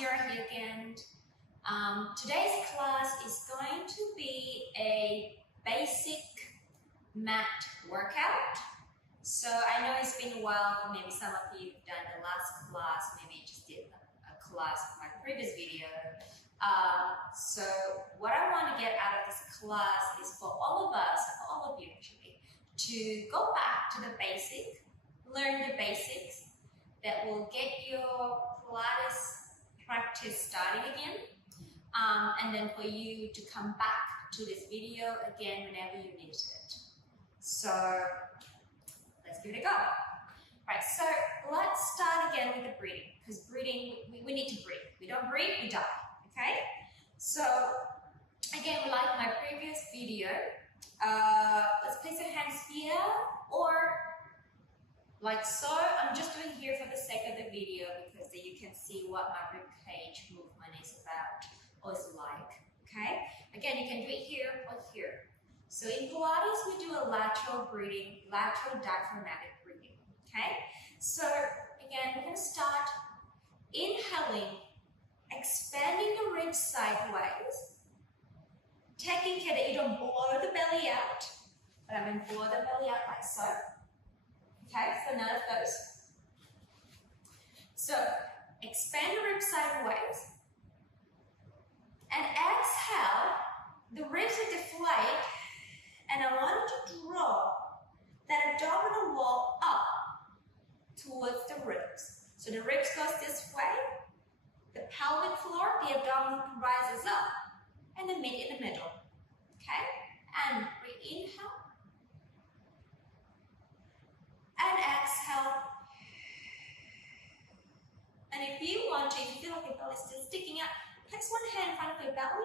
Shira here again. Today's class is going to be a basic mat workout. So I know it's been a while, maybe some of you have done the last class, maybe you just did a class from my previous video. So what I want to get out of this class is for all of us, for all of you actually, to go back to the basic, learn the basics that will get your Pilates practice starting again. And then for you to come back to this video again whenever you need it. So let's give it a go. Right, so let's start again with the breathing, because breathing, we need to breathe. We don't breathe, we die, okay? So again, like my previous video, let's place your hands here or like so. I'm just doing here for the sake of the video because then you can see what my rib cage movement is about or is like, okay? Again, you can do it here or here. So in Pilates, we do a lateral breathing, lateral diaphragmatic breathing, okay? So again, we're gonna start inhaling, expanding the ribs sideways, taking care that you don't blow the belly out, but I'm gonna blow the belly out like so. Okay, so none of those. So expand the ribs sideways and exhale, the ribs will deflate, and I want you to draw that abdominal wall up towards the ribs. So the ribs goes this way, the pelvic floor, the abdomen rises up, and the mid in the middle. Okay, and re-inhale. And exhale. And if you want to, if you feel like your belly is still sticking out, place one hand in front of your belly,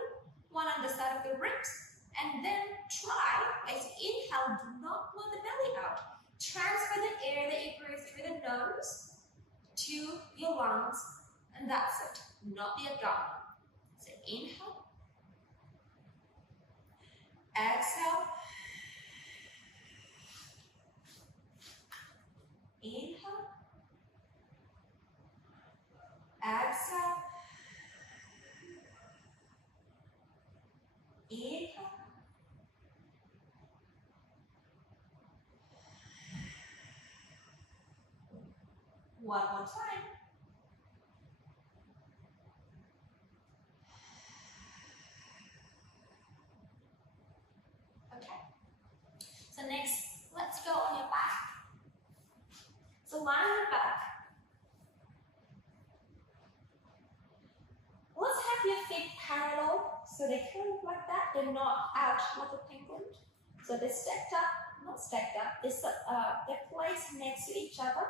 one on the side of the ribs, and then try, as you inhale, do not blow the belly out. Transfer the air that you breathe through the nose to your lungs, and that's it, not the abdomen. So inhale, exhale, inhale, exhale, inhale, one more time, okay. So next, let's go on your back. So lie on your back. Let's have your feet parallel, so they kind of like that. They're not out like a penguin. So they're stacked up, not stacked up. They're placed next to each other.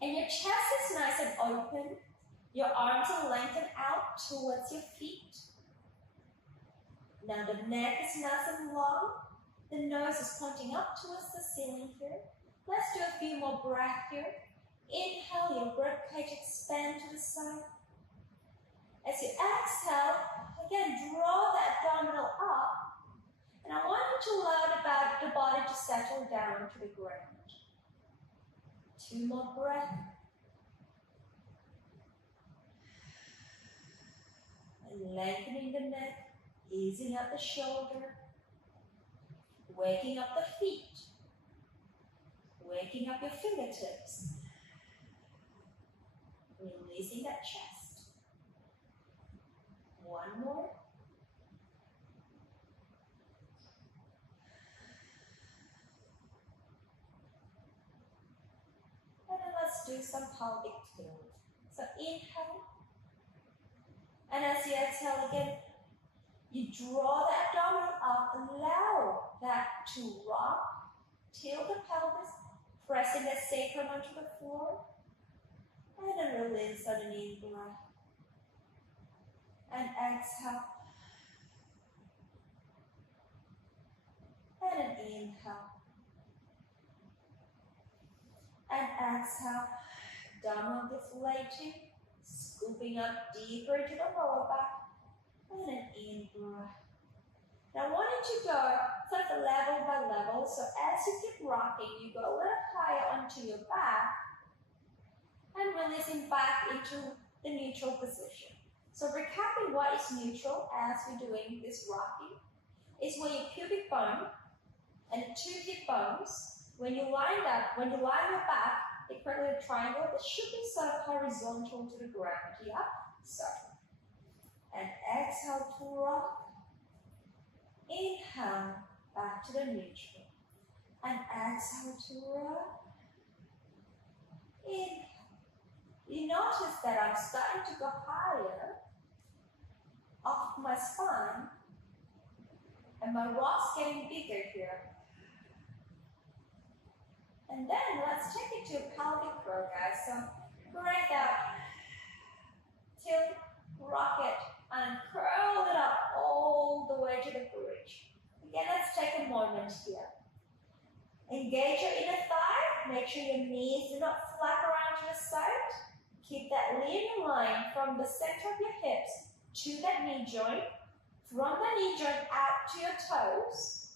And your chest is nice and open. Your arms are lengthened out towards your feet. Now the neck is nice and long. The nose is pointing up towards the ceiling here. Let's do a few more breaths here. Inhale, your rib cage expand to the side. As you exhale, again, draw the abdominal up. And I want you to allow the body to settle down to the ground. Two more breaths. And lengthening the neck, easing up the shoulder, waking up the feet. Waking up your fingertips, releasing that chest. One more. And then let's do some pelvic tilt. So inhale. And as you exhale again, you draw the abdomen up, allow that to rock, tilt the pelvis, pressing the sacrum onto the floor, and then release on an in-breath. And exhale. And an inhale. And exhale. Downward deflating, scooping up deeper into the lower back, and an in-breath. Now I want you to go sort of level by level, so as you keep rocking, you go a little higher onto your back, and releasing back into the neutral position. So recapping what is neutral as we're doing this rocking is when your pubic bone and two hip bones, when you lie your back, they create a triangle that should be sort of horizontal to the ground. Yeah? So, and exhale to rock. Inhale, back to the neutral. And exhale to rock. Inhale. You notice that I'm starting to go higher off my spine, and my rock's getting bigger here. And then let's take it to a pelvic curl, guys. So breathe out, tilt, rock it, and curl it up all the way to the bridge. Again, let's take a moment here. Engage your inner thigh. Make sure your knees do not flap around to the side. Keep that linear line from the center of your hips to that knee joint. From the knee joint out to your toes.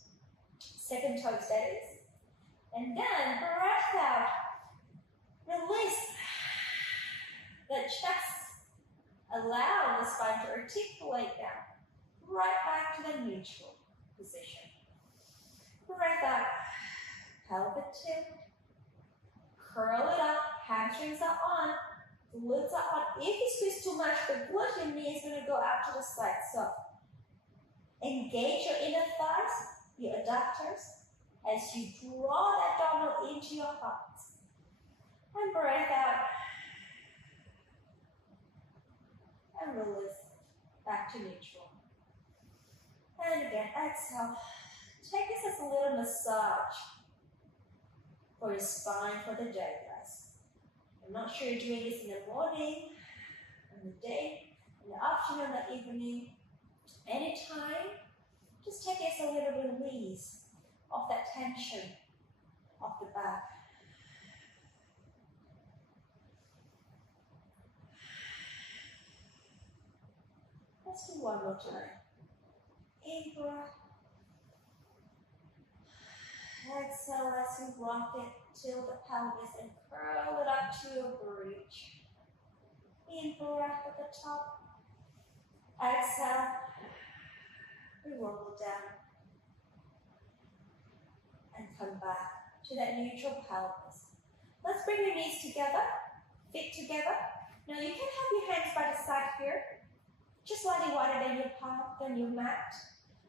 Second toes, that is. And then breath out. Release the chest. Allow the spine to articulate down. Right back to the neutral position. Breath out. Pelvic tilt. Curl it up. Hamstrings are on. Glutes are on. If you squeeze too much, the glute, your knee is going to go out to the side. So engage your inner thighs, your adductors, as you draw that abdominal into your heart. And breath out. And release back to neutral. And again, exhale. Take this as a little massage for your spine for the day, guys. I'm not sure you're doing this in the morning, in the day, in the afternoon, or evening, anytime. Just take it as a little release of that tension of the back. Let's do one more time. In breath. Exhale as you rock it, tilt the pelvis and curl it up to your bridge. In breath at the top. Exhale. We roll down. And come back to that neutral pelvis. Let's bring your knees together, feet together. Now you can have your hands by the side here, just slightly wider than your palm, than your mat.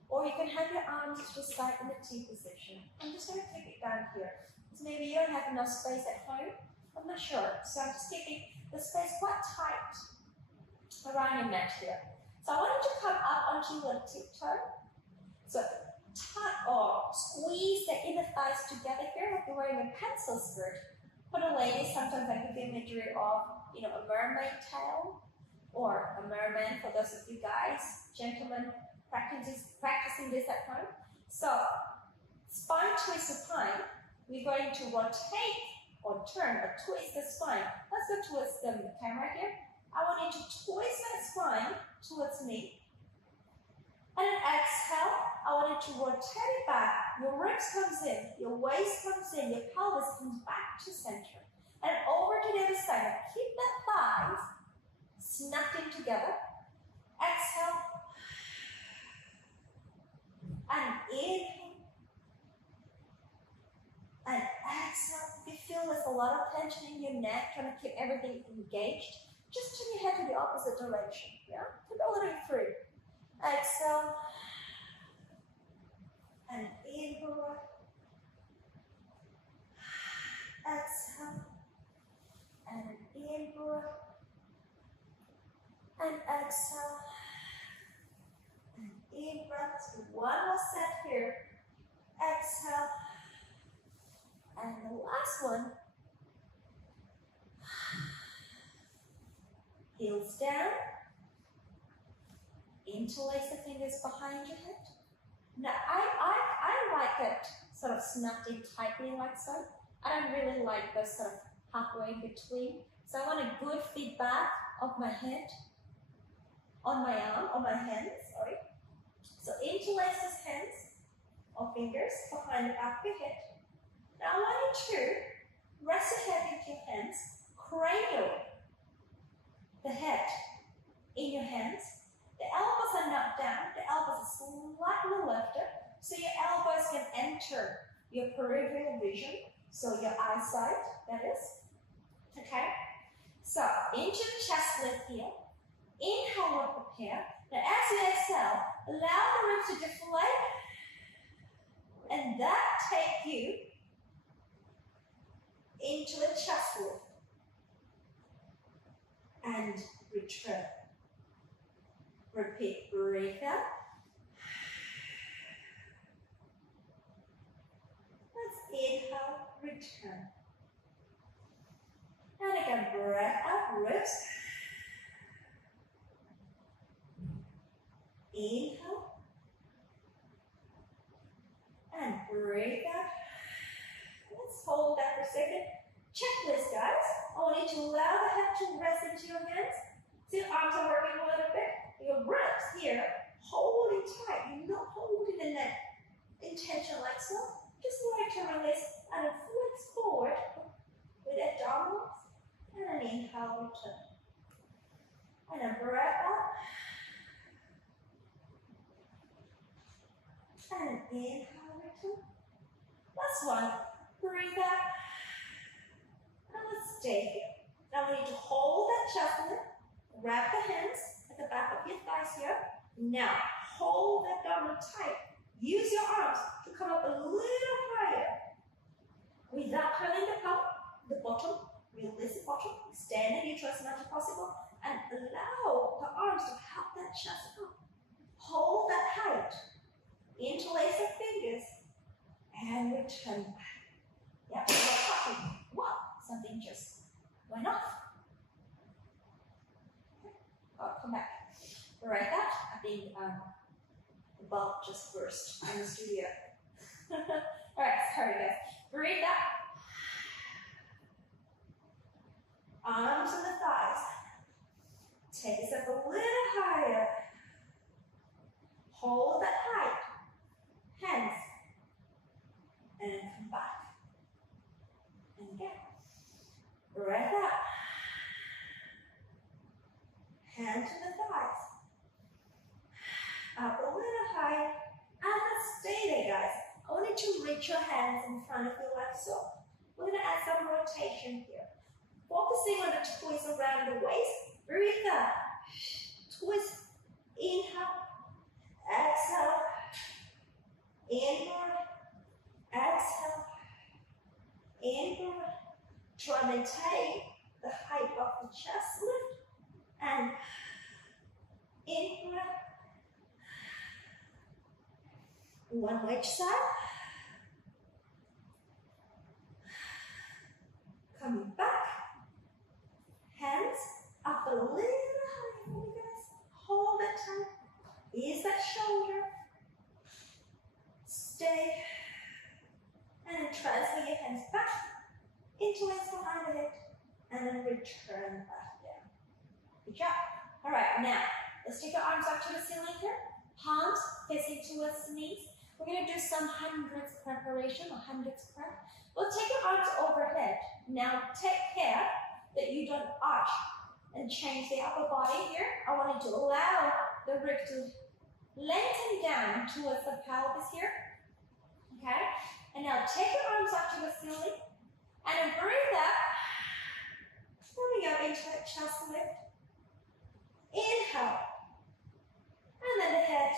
Or you can have your arms to the side in the T position. I'm just going to take it down here. So maybe you don't have enough space at home. I'm not sure. So I'm just keeping the space quite tight around your mat here. So I want you to come up onto your tiptoe. So tuck or squeeze the inner thighs together here like you're wearing a pencil skirt. For the ladies, sometimes I give the imagery of, a mermaid tail or a merman for those of you guys, gentlemen, practicing this at home. So, spine twist supine, we're going to rotate or turn or twist the spine. Let's go towards the camera here. I want you to twist that spine towards me. And then exhale, I want you to rotate it back. Your ribs comes in, your waist comes in, your pelvis comes back to center. And over to the other side. Now keep the thighs snugged in together. Exhale. And inhale. And exhale. If you feel there's a lot of tension in your neck, trying to keep everything engaged, just turn your head to the opposite direction. Yeah? Keep it a little bit free. Exhale. And inhale. Exhale. And inhale. And exhale. And in breath. Let's do one more set here. Exhale. And the last one. Heels down. Interlace the fingers behind your head. Now, I like it sort of snugged in tightly like so. I don't really like those sort of halfway in between. So I want a good feedback of my head on my arm, on my hands, sorry. So interlace those hands or fingers behind the back of your head. Now I want you to rest your head into your hands, cradle the head hands. The elbows are not down, the elbows are slightly lifted, so your elbows can enter your peripheral vision, so your eyesight, that is. Okay? So, into the chest lift here. Inhale, look up here. Now, as you exhale, allow the ribs to deflate, and that take you into the chest lift. And return. Repeat, breathe out. Let's inhale, return. And again, breath out, ribs. Inhale. And breathe out. Let's hold that for a second. Checklist, guys. I want you to allow the head to rest into your hands. See, your arms are working a little bit. Your ribs here, holding tight. You're not holding the neck. Intention like so. Just like to release and then flex forward with abdominals. And then inhale, return. And then breath out. And inhale, return. Last one. Breathe out. And let's stay here. Now we need to hold that chest lift. Wrap the hands at the back of your thighs here. Now hold that abdomen tight. Use your arms to come up a little higher. Without curling the bottom. Release the bottom. Extend the neutral as much as possible. And allow the arms to help that chest up. Hold that height. Interlace the fingers. And return back. Yeah, we're talking. Wow, something just went off. Okay. Oh, come back. Right that. I think the bulb just burst in the studio. Alright, sorry guys. Breathe out. Arms and the thighs. Take this up a little higher. Hold that height. Hands. And then come back. And again. Breath out. Hand to the thighs. Up a little higher. And let's stay there, guys. I want you to reach your hands in front of you like so. We're going to add some rotation here. Focusing on the twist around the waist. Breathe out. Twist. Inhale. Exhale. Inward. Exhale. Inward. Try to maintain the height of the chest lift. And inward. One on each side. Coming back. Hands up a little higher for you guys. Hold it tight. Ease that shoulder. Stay. And then transfer your hands back. Interlace behind the head. And then return back down. Good job. Alright, now let's take our arms up to the ceiling here. Palms facing towards the knees. We're going to do some hundreds preparation or hundreds prep. We'll take your arms overhead. Now take care that you don't arch and change the upper body here. I want you to allow the rib to lengthen down towards the pelvis here. Okay? And now take your arms up to the ceiling and then breathe out. Coming up into that chest lift. Inhale. And then the head,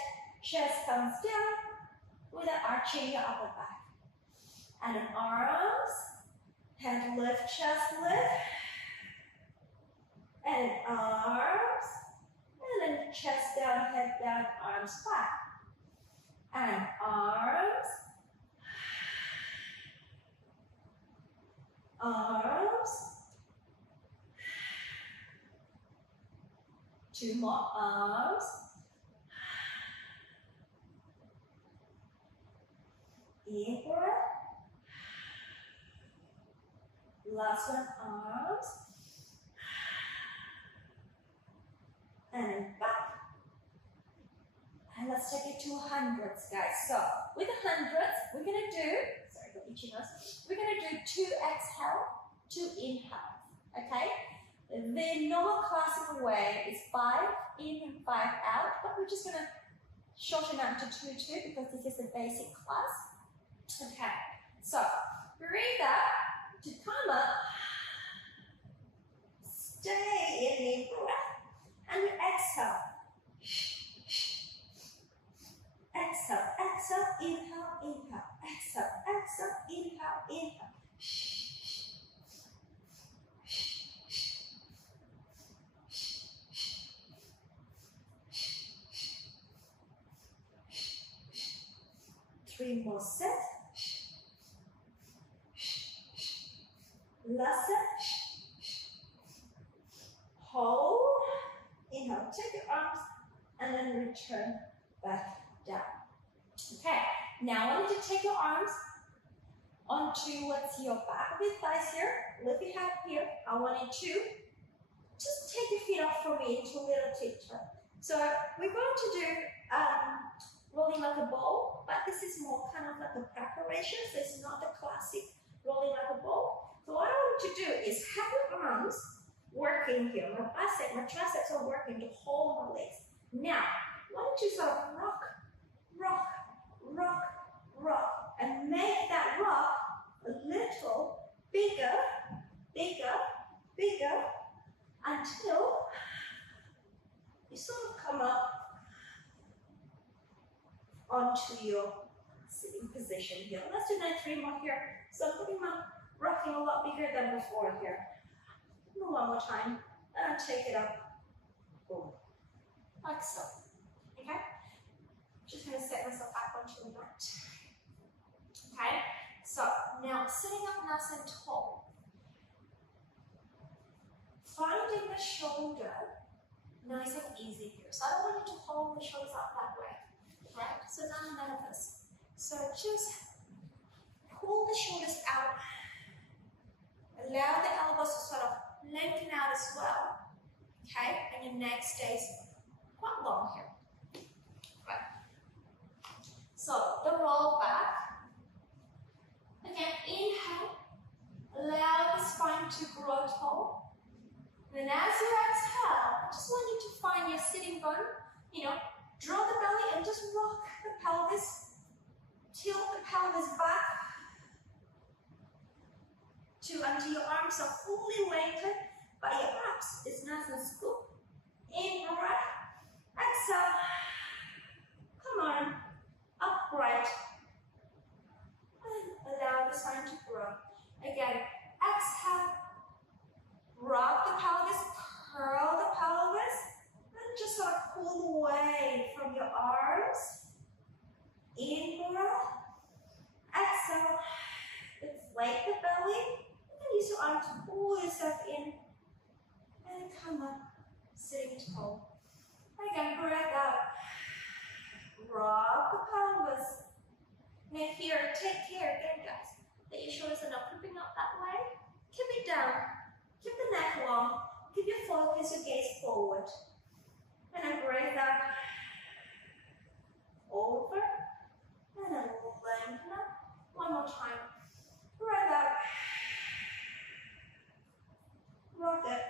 chest comes down without arching your upper back. And then arms, head lift, chest lift. And arms, and then chest down, head down, arms back. And arms, arms. Two more arms. In breath. Last one, arms. And then back. And let's take it to hundreds, guys. So, with the hundreds, we're going to do, sorry, got itchy nose. We're going to do 2 exhale, 2 inhale. Okay? the normal classical way is 5 in and 5 out, but we're just going to shorten out to 2-2 because this is a basic class. Okay, so breathe out to come up, stay in the breath, and exhale. Exhale, exhale, inhale, inhale, exhale, exhale, inhale, inhale. 3 more sets. Last set. Hold. Inhale, take your arms and then return back down. Okay, now I want you to take your arms onto your back of your thighs here. Lift your head here. I want you to just take your feet off for me into a little tiptoe. So we're going to do rolling like a ball, but this is more kind of like a preparation, so it's not the classic rolling like a ball. So what I want you to do is have your arms working here. My biceps, my triceps are working to hold my legs. Now, why don't you sort of rock, rock, rock, rock, and make that rock a little bigger, bigger, bigger, until you sort of come up onto your sitting position here. Let's do 3 more here. So I'm putting my rocking a lot bigger than before here. One more time, and I'll take it up. Boom. Like so. Okay? Just gonna set myself back onto the mat. Okay? So now sitting up nice and tall. Finding the shoulder nice and easy here. So I don't want you to hold the shoulders up that way. Right? So none of this. So just pull the shoulders out. Allow the elbows to sort of lengthen out as well. Okay? And your neck stays quite long here. Right. So the roll back. Again, inhale. Allow the spine to grow tall. And then as you exhale, I just want you to find your sitting bone, draw the belly and just rock the pelvis, tilt the pelvis back until your arms are fully weighted, but your abs is nice and scoop. In breath, exhale, come on, upright, and allow the spine to grow. Again, exhale, rock the pelvis, curl the pelvis, and just sort of pull away from your arms. In breath, exhale, inflate the belly, and use your arm to pull yourself in, and come up, sitting tall. Again, breath out, rock the pelvis. Now here, take care again, guys, that your shoulders are not creeping up that way. Keep it down, keep the neck long, keep your focus, your gaze forward. And then breathe out, over, and then lengthen up. One more time. Breathe out, rock it.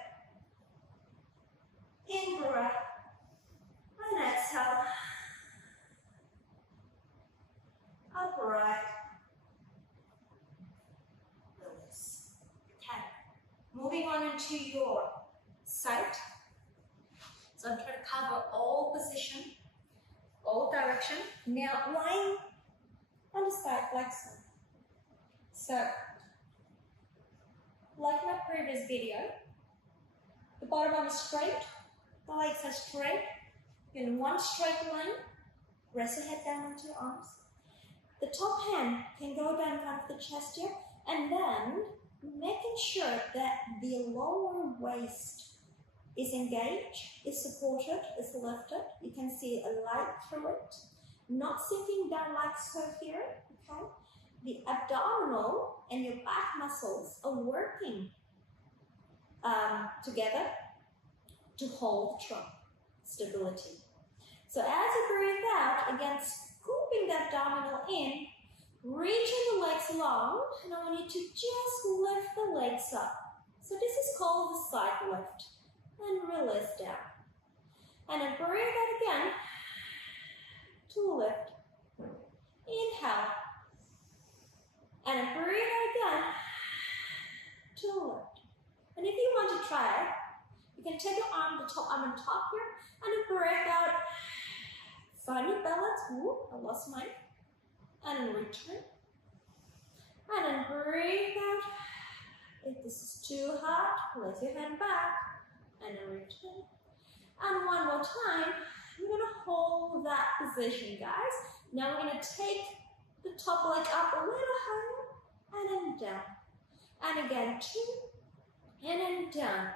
In breath, and exhale. Upright. Release. Okay. Moving on into your side. So I'm trying to cover all position, all direction. Now lying on the side like so. So, like my previous video, the bottom arm is straight, the legs are straight. In one straight line, rest your head down onto your arms. The top hand can go down in front of the chest here, and then making sure that the lower waist is engaged, is supported, is lifted. You can see a light through it. Not sinking down like so here, okay? The abdominal and your back muscles are working together to hold the trunk, stability. So as you breathe out, again, scooping the abdominal in, reaching the legs long, and I want you to just lift the legs up. So this is called the side lift. release down. And then breathe out again to lift. Inhale. And then breathe out again to lift. And if you want to try it, you can take your arm, the top arm on top here, and then breathe out. Find your balance. Ooh, I lost mine. And then return. And then breathe out. If this is too hard, let your hand back. And then return. And one more time, we're going to hold that position, guys. Now we're going to take the top leg up a little higher, and then down. And again, 2, and then down.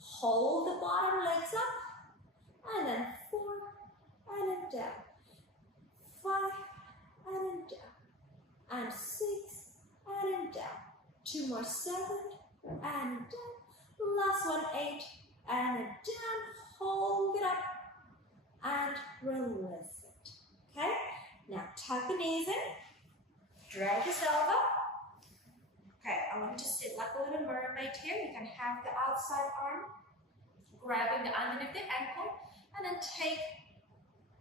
Hold the bottom legs up, and then 4, and then down. 5, and then down. And 6, and then down. 2 more, 7, and down. Last one, 8, and then down. Hold it up, and release it. Okay? Now tuck the knees in. Drag yourself up. Okay, I want you to sit like a little mermaid here. You can have the outside arm grabbing the underneath the ankle, and then take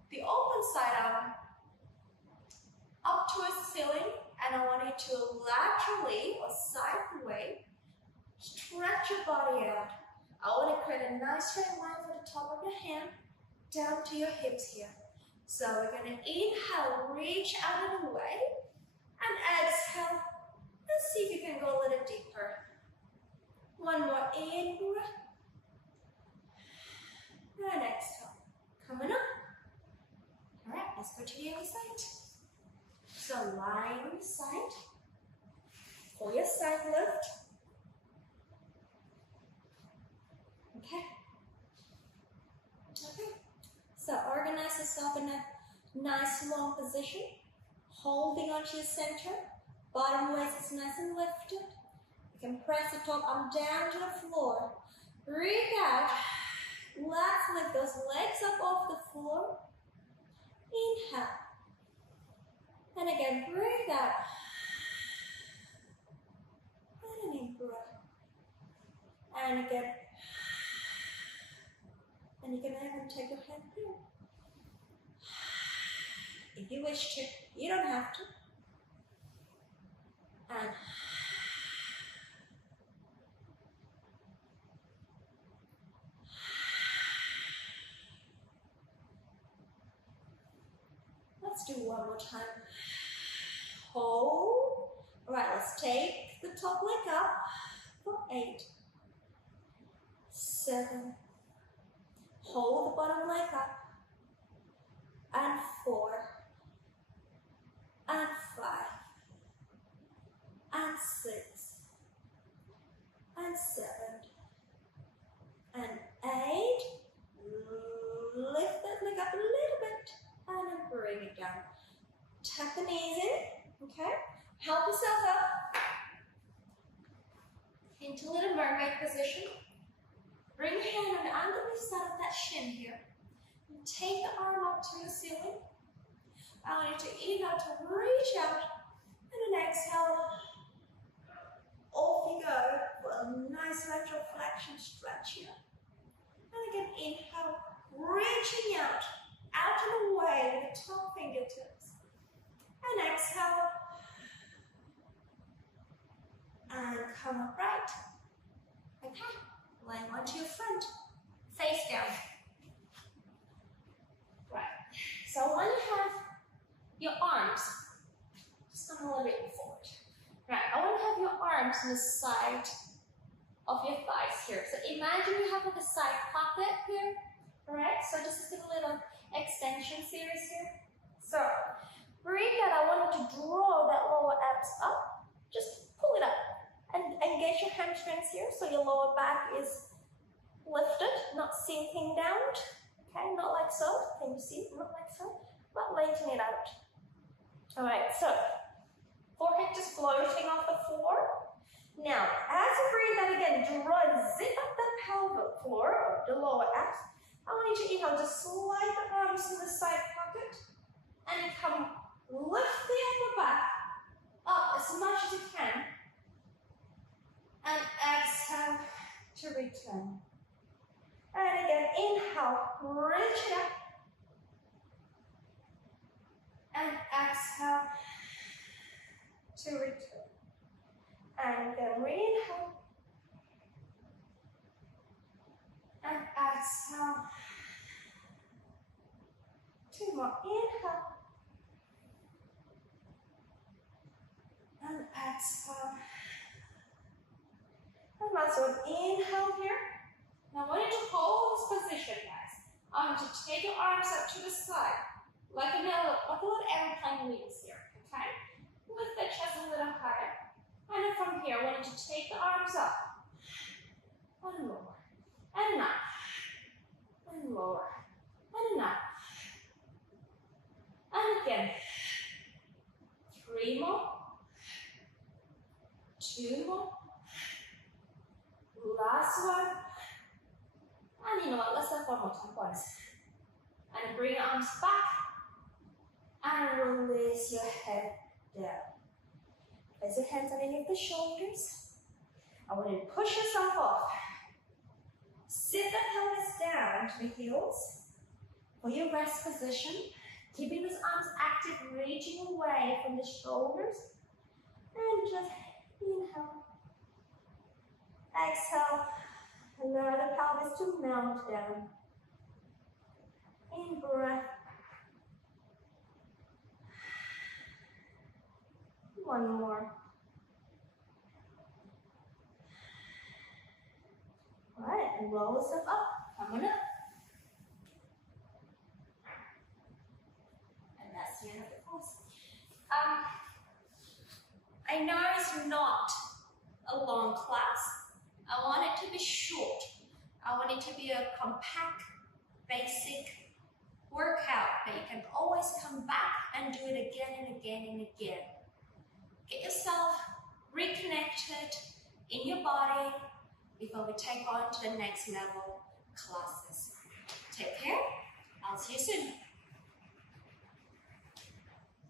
the open side arm up towards the ceiling, and I want you to laterally or sideways stretch your body out. I want to create a nice straight line for the top of your hand down to your hips here. So we're going to inhale, reach out of the way, and exhale. Let's see if you can go a little deeper. One more in breath, and exhale. Coming up. All right, let's go to the other side. So lie on the side for your side lift. Okay. Okay. So organize yourself in a nice long position, holding onto your center. Bottom waist is nice and lifted. You can press the top arm down to the floor. Breathe out. Let's lift those legs up off the floor. Inhale. And again, breathe out. And an in breath. And again. And you can even take your hand here. If you wish to, you don't have to. And let's do one more time. Hold. All right, let's take the top leg up for 8, 7. Hold the bottom leg up. And 4. And 5. And 6. And 7. And 8. Lift that leg up a little bit. And then bring it down. Tuck the knees in. Okay? Help yourself up. Into little mermaid position. Bring your hand on the underneath side of that shin here. And take the arm up to the ceiling. I want you to inhale to reach out. And then exhale. Off you go for a nice lateral flexion stretch here. And again, inhale, reaching out and away with the top fingertips. And exhale. And come upright. Okay, laying onto your front, face down. Right, so when you have your arms, just come a little bit forward. Right, I want to have your arms on the side of your thighs here. So imagine you have like a side pocket here. Alright, so this is a little extension series here. So breathe out. I want you to draw that lower abs up. Just pull it up and engage your hamstrings here so your lower back is lifted, not sinking down. Okay, not like so. Can you see? Not like so, but lengthen it out. Alright, so forehead just floating off the floor. Now, as you breathe out again, zip up that pelvic floor, or the lower abs. I want you to inhale, just slide the arms to the side pocket, and come lift the upper back up as much as you can, and exhale to return. And inhale, reach it up. And exhale to return. And then inhale. And exhale. Two more. Inhale. And exhale. And last one. Inhale here. Now I want you to hold this position, guys. I want you to take your arms up to the side. Like a little airplane wings here, okay? Lift the chest a little higher. And then from here, I want you to take the arms up. And lower. And up. And lower. And up. And again. 3 more. 2 more. Last one. And you know what, let's do it one more time, boys. And bring your arms back. And release your head down. Place your hands underneath the shoulders. I want you to push yourself off. Sit the pelvis down to the heels for your rest position. Keeping those arms active, reaching away from the shoulders. And just inhale. Exhale. Allow the pelvis to melt down. In breath. One more. All right, and roll yourself up. Coming up. And that's the end of the pose. I know it's not a long class. I want it to be short. I want it to be a compact, basic workout that you can always come back and do it again and again and again. Get yourself reconnected in your body before we take on to the next level classes. Take care. I'll see you soon.